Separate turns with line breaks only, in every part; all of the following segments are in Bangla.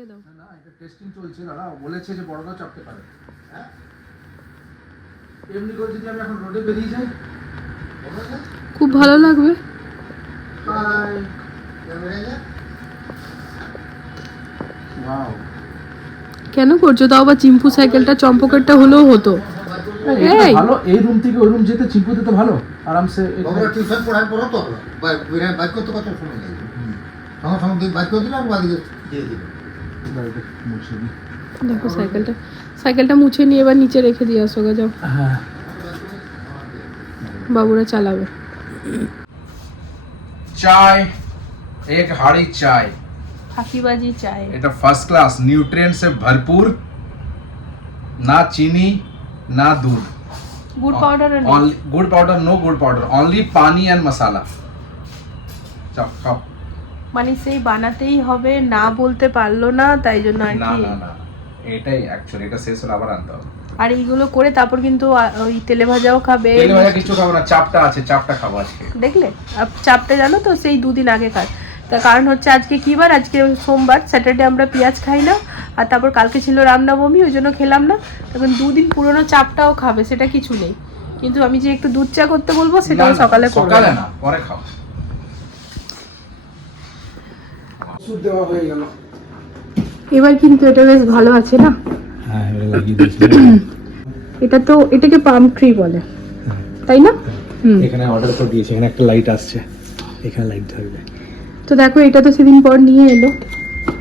চালিয়ে দাও।
না এটা টেস্টিং চলছে দাদা। বলেছে যে বড়রাও চাপতে পারে। হ্যাঁ? এমনি করে যদি আমি এখন রোডে বেরিয়ে যাই
খুব ভালো লাগবে।
হাই ওয়াও
কেন করছ? তাও আবার চিম্পু সাইকেলটা চম্পকেরটা হলেও হতো। এই।
ভালো। এই রুম থেকে ওই রুম যেতে চিম্পুতে তো ভালো। আরামসে
টিউশন পড়ায় পড়ো তো বাইক করতে কত সময় লাগে সঙ্গে সঙ্গে বাইক করে দিলাম বাদিকে দিয়ে দিল
মুছে দিই
দেখো সাইকেলটা সাইকেলটা মুছে নিয়ে এবার নিচে রেখে দিয়ে আসো গা যাও
হ্যাঁ
বাবুরা চালাবে
चाय एक हाड़ी चाय
ফাঁকিবাজি চায়
এটা ফার্স্ট ক্লাস নিউট্রিয়েন্ট से भरपूर ना चीनी ना दूध
গুড পাউডার
गुड़ powder no gur powder only paani and मसाला চাও খাও
মানে সেই বানাতেই হবে না বলতে পারল না তাই জন্য আর কি।
না না এটাই অ্যাকচুয়ালি এটা শেষ হলে আবার আনতে হবে।
আর এইগুলো করে তারপর কিন্তু ওই তেলে ভাজাও খাবে।
তেলে ভাজা কিছু খাব না চাপটা আছে চাপটা খাব আজকে।
দেখলে? চাপটা জানো তো সেই দুদিন আগে আগেকার তার কারণ হচ্ছে আজকে কি বার? আজকে সোমবার স্যাটারডে আমরা পেঁয়াজ খাই না আর তারপর কালকে ছিল রামনবমী ওই জন্য খেলাম না। তখন দুদিন পুরনো চাপটাও খাবে সেটা কিছু নেই। কিন্তু আমি যে একটু দুধ চা করতে বলব সেটাও সকালে করব।
সকালে না পরে খাও
ওষুধ দেওয়া হয়ে গেল।
এবার কিন্তু এটা বেশ ভালো আছে না?
হ্যাঁ এটা লাগিয়ে দিয়েছি।
এটা তো এটাকে পাম ট্রি বলে। তাই না?
এখানে অর্ডার করে দিয়েছি এখানে একটা লাইট আসছে। এখানে লাইট থাকবে
তো দেখো এটা তো সেদিন পর নিয়ে এলো।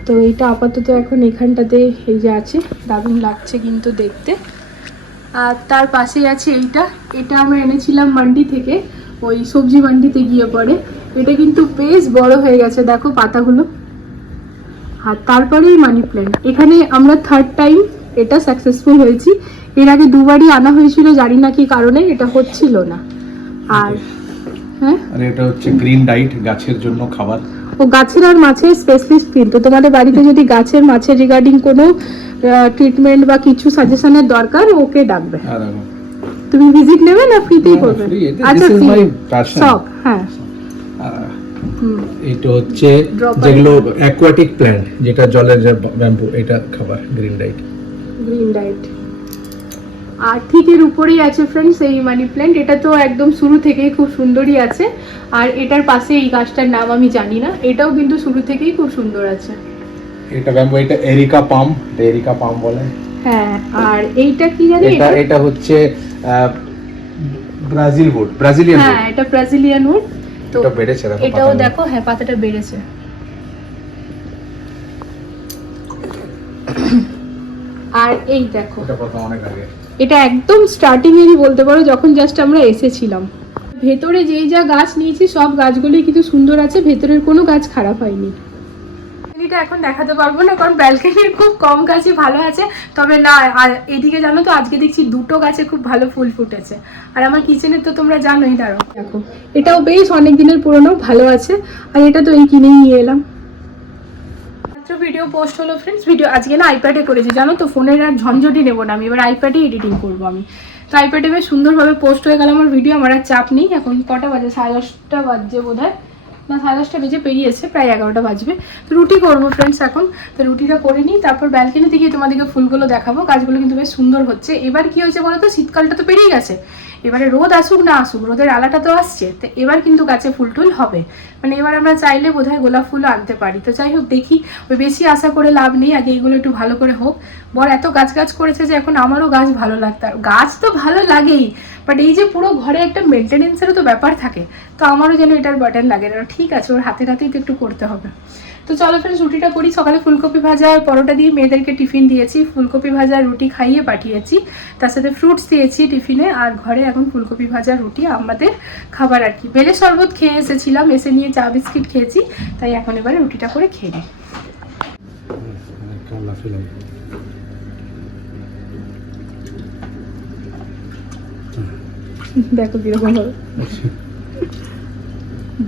তো এটা আপাতত এখন এখানটাতে এই যে আছে দারুণ লাগছে কিন্তু দেখতে। আর তার পাশেই আছে এইটা। এটা আমরা এনেছিলাম মান্ডি থেকে ওই সবজি মান্ডিতে গিয়ে পরে। এটা কিন্তু বেশ বড় হয়ে গেছে দেখো পাতাগুলো। আর তারপরেই মানি প্ল্যান্ট এখানে আমরা থার্ড টাইম এটা সাকসেসফুল হয়েছি। এর আগে দুবারই আনা হয়েছিল জানি না কি কারণে এটা হচ্ছিল না। আর হ্যাঁ?
আর এটা হচ্ছে গ্রিন ডাইট গাছের জন্য খাবার।
ও গাছের আর মাছের স্পেশালিস্ট কিন্তু তোমাদের বাড়িতে যদি গাছের মাছের রিগার্ডিং কোনো ট্রিটমেন্ট বা কিছু সাজেশনের দরকার ওকে ডাকবে। তুমি ভিজিট নেবে না ফ্রিতেই করবে? আচ্ছা. শখ হ্যাঁ।
এটা হচ্ছে যেগুলো অ্যাকোয়াটিক প্ল্যান্ট যেটা জলের যে ব্যাম্বু এটা খাবার গ্রিন ডাইট
গ্রিন ডাইট আর ঠিক এর উপরেই আছে ফ্রেন্ডস এই মানি প্ল্যান্ট এটা তো একদম শুরু থেকেই খুব সুন্দরই আছে। আর এটার পাশে এই গাছটার নাম আমি জানি না। এটাও কিন্তু শুরু থেকেই খুব সুন্দর আছে।
এটা ব্যাম্বু এটা এরিকা পাম এরিকা পাম বলে।
হ্যাঁ আর এইটা কি জানি?
এটা
এটা-
হচ্ছে আহ, ব্রাজিল উড ব্রাজিলিয়ান
হ্যাঁ এটা ব্রাজিলিয়ান উড তো
এটা বেড়েছে দেখো
এটাও দেখো হ্যাঁ পাতাটা বেড়েছে। আর এই দেখো।
এটা
একদম স্টার্টিং এরই বলতে পারো যখন জাস্ট আমরা এসেছিলাম। ভেতরে যেই যা গাছ নিয়েছি সব গাছগুলোই কিন্তু সুন্দর আছে ভেতরের কোনো গাছ খারাপ হয়নি। ব্যালকনিটা এখন দেখাতে পারব না, কারণ ব্যালকনির খুব কম গাছই ভালো আছে। তবে না, আর এদিকে জানো তো, আজকে দেখছি দুটো গাছে খুব ভালো ফুল ফুটেছে। আর আমার কিচেনের তো তোমরা জানোই, দাঁড়ো। দেখো, এটাও বেশ অনেক দিনের পুরনো, ভালো আছে। আর এটা তো এই কিনেই নিয়ে এলাম। ভিডিও পোস্ট হলো ফ্রেন্ডস ভিডিও আজকে না আইপ্যাডে করেছি, জানো তো, ফোনের আর ঝঞ্ঝটি নেব না আমি, এবার আইপ্যাডে এডিটিং করব আমি। তো আইপ্যাডে বেশ সুন্দরভাবে পোস্ট হয়ে গেল আমার ভিডিও আমার আর চাপ নেই। এখন কটা বাজে? সাড়ে দশটা বাজছে বোধ হয় না, সাড়ে দশটা বেজে পেরিয়েছে, প্রায় এগারোটা বাজবে। তো রুটি করব ফ্রেন্ডস এখন। তো রুটিটা করে নিই, তারপর ব্যালকনিতে গিয়ে তোমাদেরকে ফুলগুলো দেখাবো। গাছগুলো কিন্তু বেশ সুন্দর হচ্ছে। এবার কি হয়েছে বলো তো শীতকালটা তো পেরিয়ে গেছে। এবারে রোদ আসুক না আসুক, রোদের আলাটা তো আসছে। তো এবার কিন্তু গাছে ফুল টুল হবে। মানে এবার আমরা চাইলে বোধহয় গোলাপ ফুলও আনতে পারি। তো যাই হোক, দেখি। ওই বেশি আশা করে লাভ নেই। আগে এগুলো একটু ভালো করে হোক। বর এত গাছ গাছ করেছে যে এখন আমারও গাছ ভালো লাগতো গাছ তো ভালো লাগেই। বাট এই যে পুরো ঘরে একটা মেনটেনেন্সেরও তো ব্যাপার থাকে, তো আমারও যেন এটার বাটন লাগে। না ঠিক আছে, ওর হাতে হাতেই তো একটু করতে হবে। তো চলো ফ্রেন্ডস রুটিটা করি। সকালে ফুলকপি ভাজা আর পরোটা দিয়ে মেয়েদেরকে টিফিন দিয়েছি। ফুলকপি ভাজা রুটি খাইয়ে পাঠিয়েছি। তার সাথে ফ্রুটস দিয়েছি টিফিনে। আর ঘরে এখন ফুলকপি ভাজা, রুটি, আমাদের খাবার আর কি। বেলে শরবত খেয়ে এসেছিলাম, এসে নিয়ে চা বিস্কিট খেয়েছি। তাই এখন এবারে রুটিটা করে খেয়ে নিই
কালা ফিল্ম
দেখো কীরকম হবে।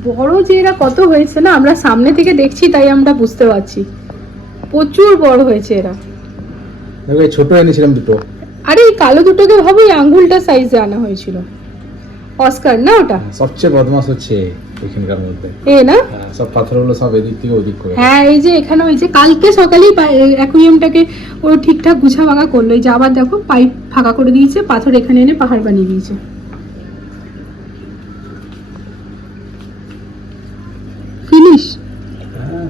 বড় যে এরা কত হয়েছে না আমরা সামনে থেকে দেখছি তাই আমরা বুঝতে পারছি। প্রচুর বড় হয়েছে এরা।
দেখো ছোট এনেছিলাম দুটো।
আরে এই কালো দুটোকে ভাবো এই আঙ্গুলটা সাইজে আনা হয়েছিল। অস্কার না ওটা?
সবচেয়ে বদমাস হচ্ছে এখানকার মধ্যে।
এ না?
হ্যাঁ, সব পাথরগুলো সব এদিক থেকে ওদিক করে।
হ্যাঁ এই যে এখানে ওই যে কালকে সকালেই অ্যাকুইয়ামটাকে ও ঠিকঠাক গুছা ভাঙা করল। এই যে আবার দেখো পাইপ ফাঁকা করে দিয়েছে পাথর এখানে এনে পাহাড় বানিয়ে দিয়েছে ফিনিশ
হ্যাঁ,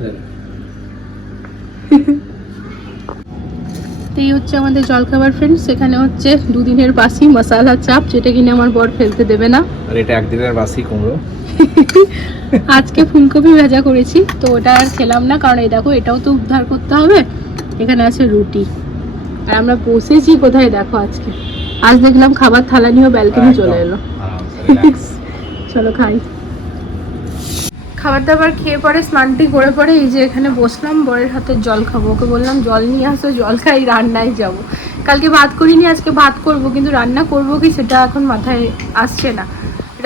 এই হচ্ছে আমাদের জলখাবার ফ্রেন্ডস এখানে হচ্ছে দুদিনের বাসি মশালা চাপ যেটা কিনে আমার বর ফেলতে দেবে না।
আর এটা একদিনের বাসি কুমড়ো।
আজকে ফুলকপি ভাজা করেছি তো ওটা আর খেলাম না কারণ এই দেখো এটাও তো উদ্ধার করতে হবে। এখানে আছে রুটি। আর আমরা বসেছি কোথায় দেখো আজকে। আজ দেখলাম খাবার থালা নিয়েও ব্যালকনি চলে এলো। চলো খাই। খাবার দাবার খেয়ে পরে, স্নানটি করে পরে এই যে এখানে বসলাম, বরের হাতে জল খাব। ওকে বললাম, জল নিয়ে আসো, জল খাই, রান্নায় যাব। কালকে ভাত করিনি, আজকে ভাত করব, কিন্তু রান্না করব কি সেটা এখন মাথায় আসছে না।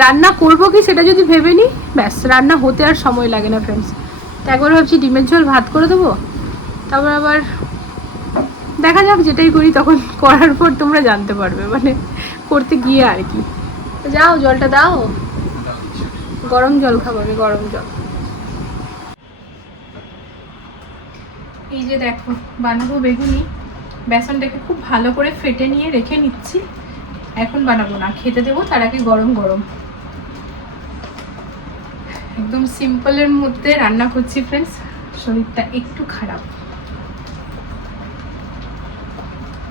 রান্না করব কি সেটা যদি ভেবে নিই ব্যাস, রান্না হতে আর সময় লাগে না ফ্রেন্ডস তো একবার ভাবছি ডিমের ঝোল, ভাত করে দেবো। তারপর আবার দেখা যাক, যেটাই করি, তখন করার পর তোমরা জানতে পারবে মানে করতে গিয়ে আর কি। যাও, জলটা দাও। গরম জল খাব, আমি গরম জল। এই যে দেখো, বানাবো বেগুনি। বেসনটাকে খুব ভালো করে ফেটে নিয়ে রেখে নিচ্ছি। এখন বানাবো না, খেতে দেবো, তার আগে গরম গরম। একদম সিম্পলের মধ্যে রান্না করছি ফ্রেন্ডস শরীরটা একটু খারাপ।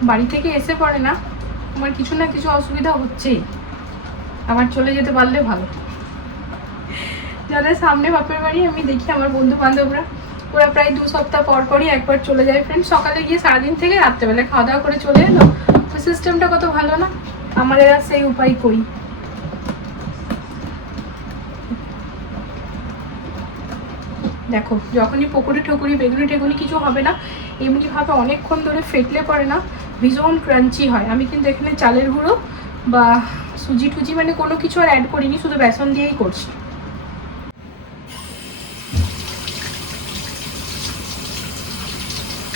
বাড়ি থেকে এসে পড়ে না, আমার কিছু না কিছু অসুবিধা হচ্ছেই। আমার চলে যেতে পারলে ভালো। যাদের সামনে বাপের বাড়ি, আমি দেখি আমার বন্ধু বান্ধবরা ওরা প্রায় দু সপ্তাহ পর পরই একবার চলে যায়। ফ্রেন্ড সকালে গিয়ে সারাদিন থেকে রাত্রেবেলা খাওয়া দাওয়া করে চলে এলো। তো সিস্টেমটা কত ভালো না? আমাদের আর সেই উপায় করি। দেখো, যখনই পকুড়ি ঠকুরি, বেগুনি টেগুনি কিছু হবে না, এমনিভাবে অনেকক্ষণ ধরে ফেটলে পরে না, ভীষণ ক্রাঞ্চি হয়। আমি কিন্তু এখানে চালের গুঁড়ো বা সুজি টুজি মানে কোনো কিছু আর অ্যাড করিনি, শুধু বেসন দিয়েই করছি।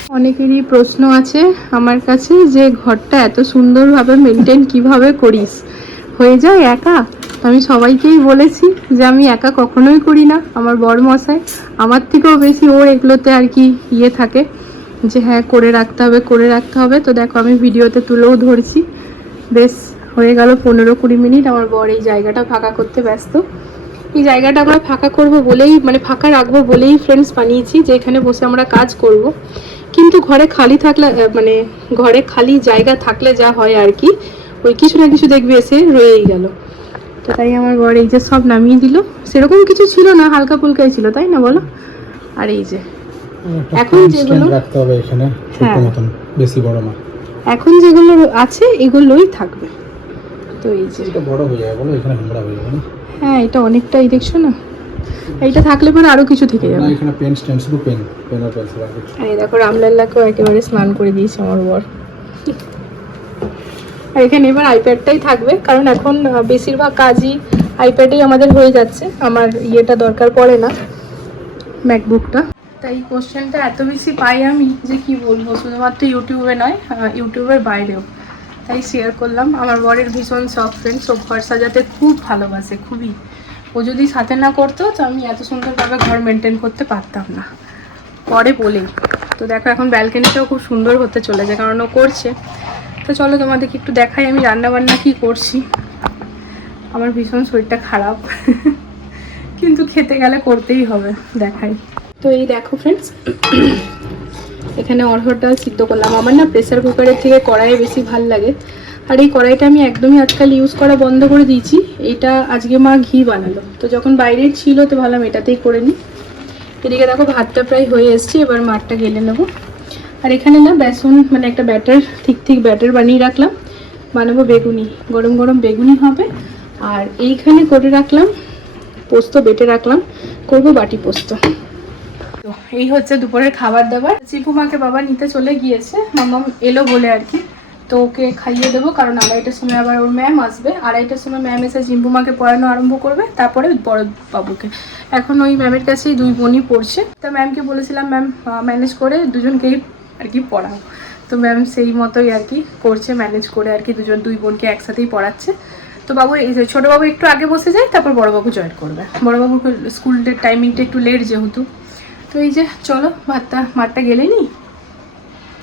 অনেকেরই প্রশ্ন আছে আমার কাছে যে ঘরটা এত সুন্দরভাবে মেনটেন কীভাবে করিস? হয়ে যায় একা? আমি সবাইকেই বলেছি যে আমি একা কখনোই করি না। আমার বর মশাই আমার থেকেও বেশি ওর এগুলোতে আর কি ইয়ে থাকে যে হ্যাঁ করে রাখতে হবে, করে রাখতে হবে। তো দেখো, আমি ভিডিওতে তুলেও ধরছি। বেশ, হয়ে গেল পনেরো কুড়ি মিনিট। আমার বর এই জায়গাটা ফাঁকা করতে ব্যস্ত। এই জায়গাটা আমরা ফাঁকা করব বলেই মানে ফাঁকা রাখব বলেই ফ্রেন্ডস বানিয়েছি যে এখানে বসে আমরা কাজ করব। কিন্তু ঘরে খালি থাকলে মানে ঘরে খালি জায়গা থাকলে যা হয় আর কি ওই কিছু না কিছু দেখবি এসে রয়েই গেল। তো তাই আমার বর এই যে সব নামিয়ে দিল। সেরকম কিছু ছিল না হালকা ফুলকাই ছিল তাই না বলো? আর এই যে এখন যেগুলো-
রাখতে হবে এখানে
হ্যাঁ।
মতন বেশি বড় না।
এখন যেগুলো আছে এগুলোই থাকবে। তো এই যে
এটা বড় হয়ে যাবে বলো এখানে নোংরা হয়ে যাবে না।
হ্যাঁ এটা অনেকটাই দেখছ না? এইটা থাকলে পরে আরও কিছু থেকে যাবে।
এখানে পেন স্ট্যান্ড শুধু পেন পেন আর পেন্সিল
আর এই দেখো রামলাল্লাকেও একেবারে স্নান করে দিয়েছে আমার বর। আর এখানে এবার আইপ্যাডটাই থাকবে কারণ এখন বেশিরভাগ কাজই আইপ্যাডেই আমাদের হয়ে যাচ্ছে। আমার ইয়েটা দরকার পড়ে না ম্যাকবুকটা তাই কোশ্চেনটা এত বেশি পাই আমি যে কি বলব? শুধুমাত্র ইউটিউবে নয় ইউটিউবের বাইরেও। তাই শেয়ার করলাম। আমার বরের ভীষণ শখ ফ্রেন্ড সব ঘর সাজাতে খুব ভালোবাসে, খুবই। ও যদি সাথে না করতো, তো আমি এত সুন্দরভাবে ঘর মেনটেন করতে পারতাম না। পরে বলেই তো দেখো, এখন ব্যালকনিটাও খুব সুন্দর হতে চলেছে, কারণ ও করছে। তো চলো তোমাদেরকে একটু দেখাই, আমি রান্না বান্না কি করছি। আমার ভীষণ শরীরটা খারাপ। কিন্তু খেতে গেলে করতেই হবে, দেখাই। তো এই দেখো ফ্রেন্ডস এখানে অরহর ডাল সিদ্ধ করলাম। আমার না প্রেসার কুকারের থেকে কড়াইয়ে বেশি ভালো লাগে। আর এই কড়াইটা আমি একদমই আজকাল ইউজ করা বন্ধ করে দিয়েছি। এটা আজকে মা ঘি বানালো। তো যখন বাইরের ছিল তো ভাবলাম এটাতেই করে নিই। এদিকে দেখো ভাতটা প্রায় হয়ে এসছে, এবার মাঠটা গেলে নেব। আর এখানে না বেসন মানে একটা ব্যাটার ঠিক ঠিক ব্যাটার বানিয়ে রাখলাম। বানাবো বেগুনি, গরম গরম বেগুনি হবে। আর এইখানে করে রাখলাম, পোস্ত বেটে রাখলাম। করব বাটি পোস্ত। তো এই হচ্ছে দুপুরের খাবার দাবার। চিপু মাকে বাবা নিতে চলে গিয়েছে। মামাম এলো বলে আর কি। তো ওকে খাইয়ে দেবো, কারণ আড়াইটার সময় আবার ওর ম্যাম আসবে। আড়াইটার সময় ম্যাম এসে জিম্বু মাকে পড়ানো আরম্ভ করবে, তারপরে বড় বাবুকে। এখন ওই ম্যামের কাছেই দুই বোনই পড়ছে। তো ম্যামকে বলেছিলাম ম্যাম ম্যানেজ করে দুজনকেই আর কি পড়াও। তো ম্যাম সেই মতোই আর কি করছে ম্যানেজ করে আর কি দুজন দুই বোনকে একসাথেই পড়াচ্ছে। তো বাবু, এই যে ছোটো বাবু একটু আগে বসে যায়, তারপর বড়বাবু জয়েন করবে। বড়বাবু স্কুলের টাইমিংটা একটু লেট যেহেতু। তো এই যে, চলো, ভাতটা মারটা গেলে নি?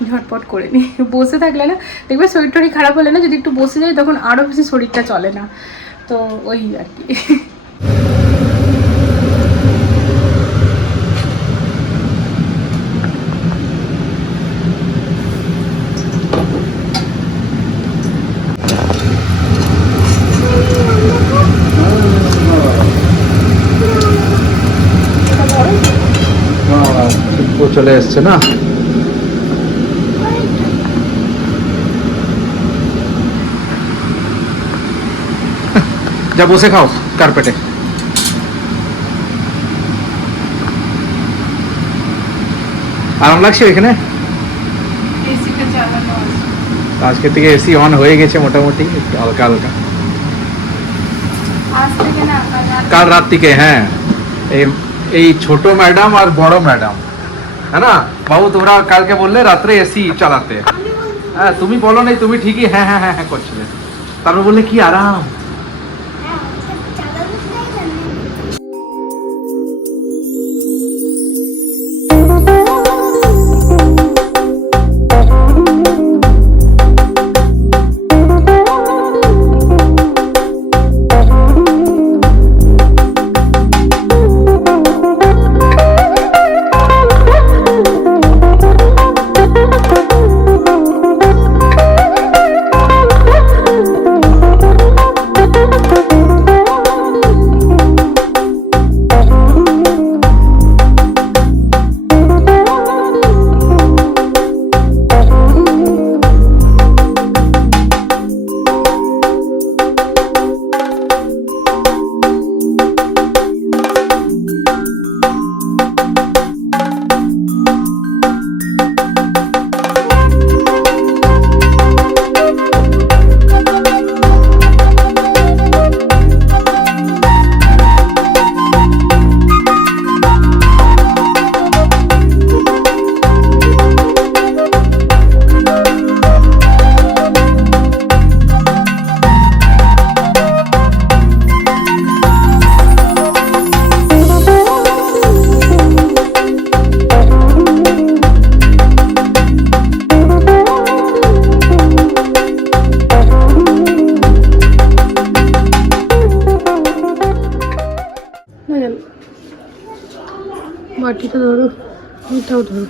ঝটপট করে নি। বসে থাকলে না, দেখবে শরীর খারাপ হলে না, যদি একটু বসে যায় তখন আরও বেশি শরীরটা চলে না। তো ওই আর কি।
চলে এসছে, না? যা, বসে খাও কার্পেটে আরাম লাগছে এখানে? আজকে থেকে এসি অন হয়ে গেছে মোটামুটি, একটু হালকা হালকা। কাল রাত থেকে হ্যাঁ। এই ছোট ম্যাডাম আর বড় ম্যাডাম হ্যাঁ না বাবু তোমরা কালকে বললে রাত্রে এসি চালাতে হ্যাঁ তুমি বলো নাই তুমি ঠিকই হ্যাঁ হ্যাঁ হ্যাঁ হ্যাঁ করছিলে। তারপর বললে কি আরাম?
ধরো। মিঠাও ধরো।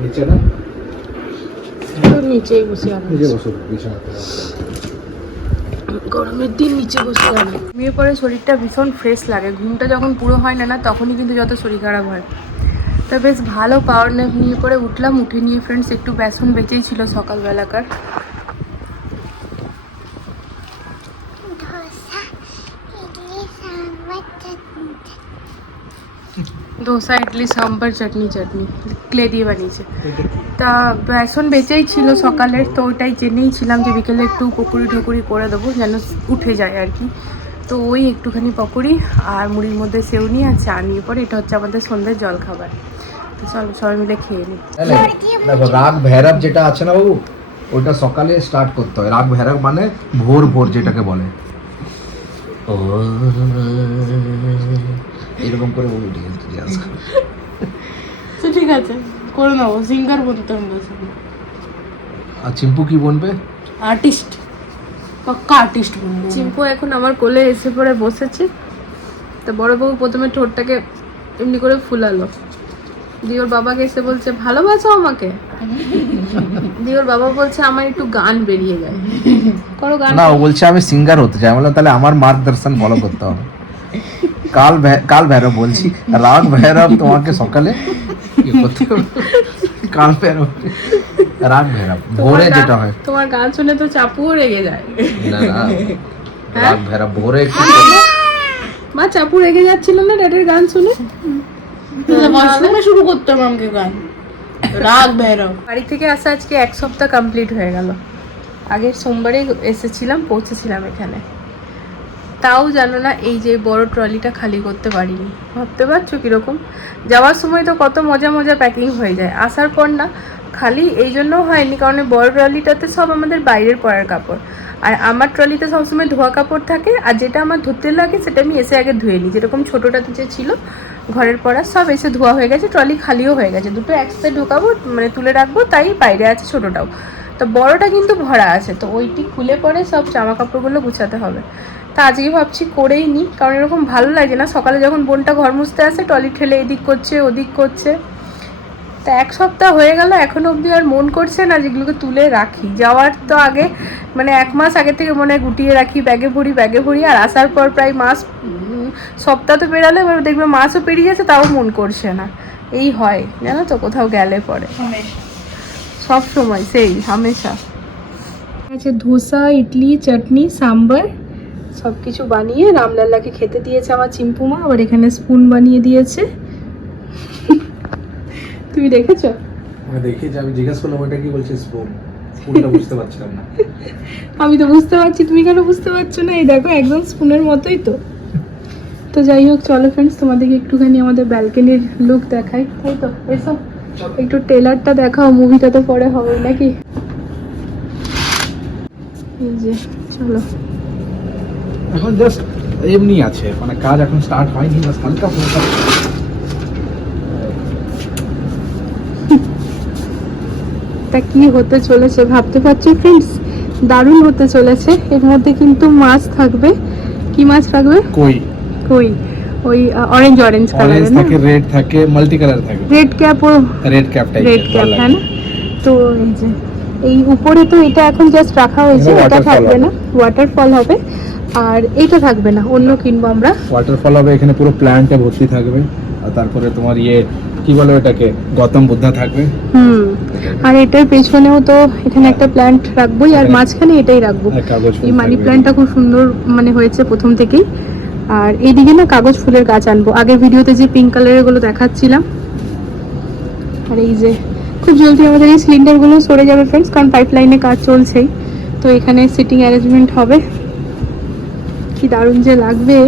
নিচে না?
নিচেই বসে
বিছানাতে
গরমের দিন নিচে বসে ঘুমিয়ে পরে শরীরটা ভীষণ ফ্রেশ লাগে। ঘুমটা যখন পুরো হয় না না তখনই কিন্তু যত শরীর খারাপ হয়। তা বেশ ভালো পাওয়ার ন্যাপ নিয়ে পরে উঠলাম। উঠে নিয়ে ফ্রেন্ডস একটু বেসন বেঁচেই ছিল সকালবেলাকার।
ধোসা ইডলি সাম্বার চাটনি
চাটনি ক্লে দিয়ে বানিয়েছে তা বেসন বেঁচেই ছিল সকালের তো ওইটাই জেনেই ছিলাম যে বিকেলে একটু পকুড়ি টুকুড়ি করে দেবো যেন উঠে যায় আর কি তো ওই একটুখানি পকোড়ি আর মুড়ির মধ্যে সেউনি আর চা নিয়ে পরে এটা হচ্ছে আমাদের সন্ধ্যের জল খাবার তো চলো সবাই মিলে খেয়ে নিই
দেখো রাগ ভৈরব যেটা আছে না বাবু ওটা সকালে স্টার্ট করতে হয় রাগ ভৈরব মানে ভোর ভোর যেটাকে বলে ও এরকম করে ও উঠে গেছে রিয়াজ করে।
তো ঠিক আছে করে নেব সিঙ্গার বলতে হবে
আর চিম্পু কি বলবে
আর্টিস্ট পাক্কা আর্টিস্ট বলব
চিম্পু এখন আমার কোলে এসে পড়ে বসেছে। তো বড় বউ প্রথমে ঠোঁটটাকে এমনি করে ফুলালো। দিয়ে ওর বাবাকে এসে বলছে ভালোবাসো আমাকে? দিয়ে ওর বাবা বলছে আমার একটু গান বেরিয়ে যায়। করো গান।
না ও বলছে আমি সিঙ্গার হতে চাই। আমি বললাম তাহলে আমার মার্গদর্শন ফলো করতে হবে। কাল ভে- কাল ভৈরব বলছি। রাগ ভৈরব তোমাকে সকালে। কাল ভৈরব। রাগ ভৈরব। ভোরে যেটা হয়।
তোমার গান শুনে তো চাপুও রেগে যায়।
না না। রাগ ভৈরব। ভোরে
মা চাপু রেগে যাচ্ছিল না ড্যাডের গান শুনে?
ওয়াশরুমে শুরু করতে হবে আমাকে গান। রাগ ভৈরব।
বাড়ি থেকে আসা আজকে এক সপ্তাহ কমপ্লিট হয়ে গেল। আগের সোমবারে এসেছিলাম পৌঁছেছিলাম এখানে। তাও জানো না, এই যে বড় ট্রলিটা খালি করতে পারিনি। ভাবতে পারছ কীরকম? যাওয়ার সময় তো কত মজা মজা প্যাকিং হয়ে যায়। আসার পর না, খালি এই জন্য হয়নি, কারণ বড় ট্রলিটাতে সব আমাদের বাইরের পরার কাপড়। আর আমার ট্রলিতে সবসময় ধোয়া কাপড় থাকে, আর যেটা আমার ধুতে লাগে সেটা আমি এসে আগে ধুয়ে নিই। যেরকম ছোটোটাতে যে ছিল, ঘরের পরা, সব এসে ধোয়া হয়ে গেছে, ট্রলি খালিও হয়ে গেছে। দুটো একসাথে ঢোকাবো মানে তুলে রাখব, তাই বাইরে আছে ছোটোটাও। তো বড়টা কিন্তু ভরা আছে, তো ওইটি খুলে পরে সব জামা কাপড়গুলো গুছাতে হবে। তা আজকে ভাবছি করেই নিই কারণ এরকম ভালো লাগে না। সকালে যখন বোনটা ঘর মুছতে আসে টলি ঠেলে এদিক করছে ওদিক করছে। তা এক সপ্তাহ হয়ে গেল এখনও অবধি আর মন করছে না যেগুলোকে তুলে রাখি। যাওয়ার তো আগে মানে এক মাস আগে থেকে মনে হয় গুটিয়ে রাখি ব্যাগে ভরি ব্যাগে ভরি আর আসার পর প্রায় মাস সপ্তাহ তো পেরালে এবার দেখবে মাসও পেরিয়ে যাচ্ছে তাও মন করছে না। এই হয় জানো তো কোথাও গেলে পরে। সব সময় সেই হামেশা। আছে ধোসা ইডলি চাটনি সাম্বার সব কিছু বানিয়ে রামলাল্লাকে খেতে দিয়েছে আমার চিম্পুমা আবার এখানে স্পুন বানিয়ে দিয়েছে। তুমি দেখেছ?
আমি দেখিয়েছি আমি জিজ্ঞেস করলাম ওইটা কি বলছে স্পুন? স্পুনটা বুঝতে পারছিলাম না।
আমি তো বুঝতে পারছি তুমি কেন বুঝতে পারছ না? এই দেখো একদম স্পুনের মতোই তো। তো যাই হোক চলো ফ্রেন্ডস তোমাদেরকে একটুখানি আমাদের ব্যালকনির লুক দেখাই। তাই তো এসো একটু টেলারটা দেখাও মুভিটা তো পরে হবে নাকি? এই যে চলো।
এখন জাস্ট এমনি আছে। মানে কাজ এখন স্টার্ট হয়নি বাস হালকা ফুলকা
তা কি হতে চলেছে ভাবতে পারছ ফ্রেন্ডস দারুণ হতে চলেছে। এর মধ্যে কিন্তু মাছ থাকবে। কি মাছ থাকবে?
কই?
কই? ওই অরেঞ্জ অরেঞ্জ না?
থাকে রেড থাকে মাল্টি কালার থাকে।
রেড ক্যাপ ও
red cap type
red cap হ্যাঁ না? তো এই যে এই উপরে তো এটা এখন জাস্ট রাখা হয়েছে।
এটা
থাকবে। না। ওয়াটারফল হবে। আর এটা থাকবে না অন্য কিনবো আমরা।
ওয়াটারফল হবে এখানে পুরো প্ল্যান্টে ভর্তি থাকবে। আর তারপরে তোমার ইয়ে কি বলে ওটাকে? গৌতম বুদ্ধা থাকবে।
হুম আর এটার পেছনেও তো এখানে একটা প্ল্যান্ট রাখবোই আর মাঝখানে এটাই রাখব।
ফুল
এই মানি প্ল্যান্টটা খুব সুন্দর মানে হয়েছে প্রথম থেকেই। আর এইদিকে না কাগজ ফুলের গাছ আনব। আগের ভিডিওতে যে পিঙ্ক কালারেরগুলো দেখাচ্ছিলাম। আর এই যে খুব জলদি আমাদের এই সিলিন্ডারগুলো সরে যাবে ফ্রেন্ডস কারণ পাইপ লাইনে কাজ চলছেই। তো এখানে সিটিং অ্যারেঞ্জমেন্ট হবে। কি দারুণ যে লাগবে।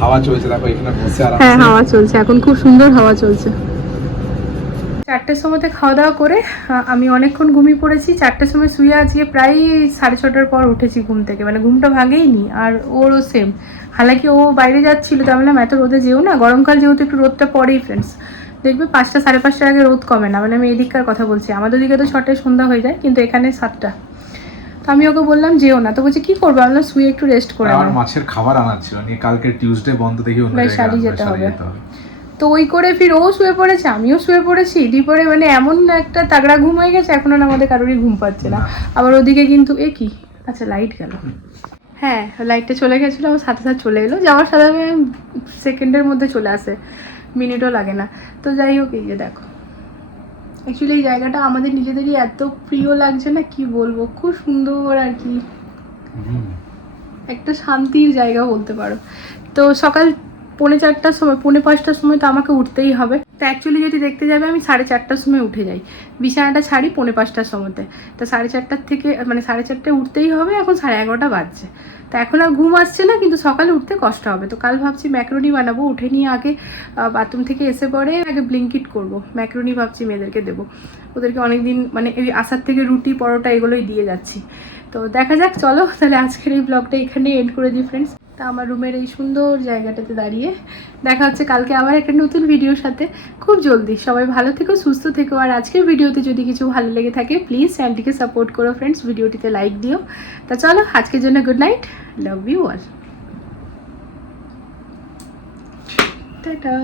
হাওয়া চলছে দেখো এখানে বসে আরাম
হ্যাঁ হাওয়া চলছে এখন খুব সুন্দর হাওয়া চলছে। চারটের সময়তে খাওয়া দাওয়া করে আমি অনেকক্ষণ ঘুমিয়ে পড়েছি চারটের সময় শুয়ে আজকে প্রায় সাড়ে ছটার পর উঠেছি ঘুম থেকে মানে ঘুমটা ভাঙেইনি আর ওরও সেম হালাকি ও বাইরে যাচ্ছিল তো আমি বললাম এত রোদে যেও না গরমকাল যেহেতু একটু রোদটা পড়েই ফ্রেন্ডস দেখবে পাঁচটা সাড়ে পাঁচটার আগে রোদ কমে না মানে আমি এদিককার কথা বলছি আমাদের দিকে তো ছটায় সন্ধ্যা হয়ে যায় কিন্তু এখানে সাতটা। তো আমি ওকে বললাম যেও না। তো বলছে কি করব? আমি বললাম শুয়ে একটু রেস্ট করে
আমার মাছের খাবার আনার ছিল। নিয়ে কালকে টিউসডে বন্ধ দেখি অন্য জায়গায়
যেতে হবে। তো ওই করে ফির ও শুয়ে পড়েছে আমিও শুয়ে পড়েছি। দিয়ে মানে এমন একটা তাগড়া ঘুম হয়ে গেছে এখন আর আমাদের কারোরই ঘুম পাচ্ছে না। আবার ওদিকে কিন্তু এ কি? আচ্ছা লাইট গেল। হ্যাঁ লাইটটা চলে গেছিল আমার সাথে সাথে চলে এলো। যাওয়ার সাথে সেকেন্ডের মধ্যে চলে আসে। মিনিটও লাগে না। তো যাই হোক এই যে দেখো। অ্যাকচুয়ালি এই জায়গাটা আমাদের নিজেদেরই এত প্রিয় লাগছে না কি বলব? খুব সুন্দর আর কি। একটা শান্তির জায়গা বলতে পারো। তো সকাল পৌনে চারটার সময়, পৌনে পাঁচটার সময় তো আমাকে উঠতেই হবে। তো অ্যাকচুয়ালি যদি দেখতে যাবে, আমি সাড়ে চারটার সময় উঠে যাই। বিছানাটা ছাড়ি পৌনে পাঁচটার সময়তে। তো সাড়ে চারটার থেকে মানে সাড়ে চারটায় উঠতেই হবে, এখন সাড়ে এগারোটা বাজছে। তো এখন আর ঘুম আসছে না, কিন্তু সকালে উঠতে কষ্ট হবে। তো কাল ভাবছি ম্যাক্রোনি বানাবো, উঠে নিয়ে আগে বাথরুম থেকে এসে পরে আগে ব্লিঙ্কিট করব। ম্যাক্রোনি ভাবছি মেয়েদেরকে দেবো। ওদেরকে অনেকদিন মানে এই আসার থেকে রুটি, পরোটা এগুলোই দিয়ে যাচ্ছি। তো দেখা যাক, চলো, তাহলে আজকের এই ব্লগটা এখানে এন্ড করে দিই ফ্রেন্ডস তা আমার রুমের এই সুন্দর জায়গাটাতে দাঁড়িয়ে দেখা হচ্ছে কালকে আবার একটা নতুন ভিডিওর সাথে। খুব জলদি। সবাই ভালো থেকো, সুস্থ থেকো। আর আজকের ভিডিওতে যদি কিছু ভালো লেগে থাকে প্লিজ চ্যানেলটিকে সাপোর্ট করো ফ্রেন্ডস ভিডিওটিতে লাইক দিও। তা চলো, আজকের জন্য good night love you all tata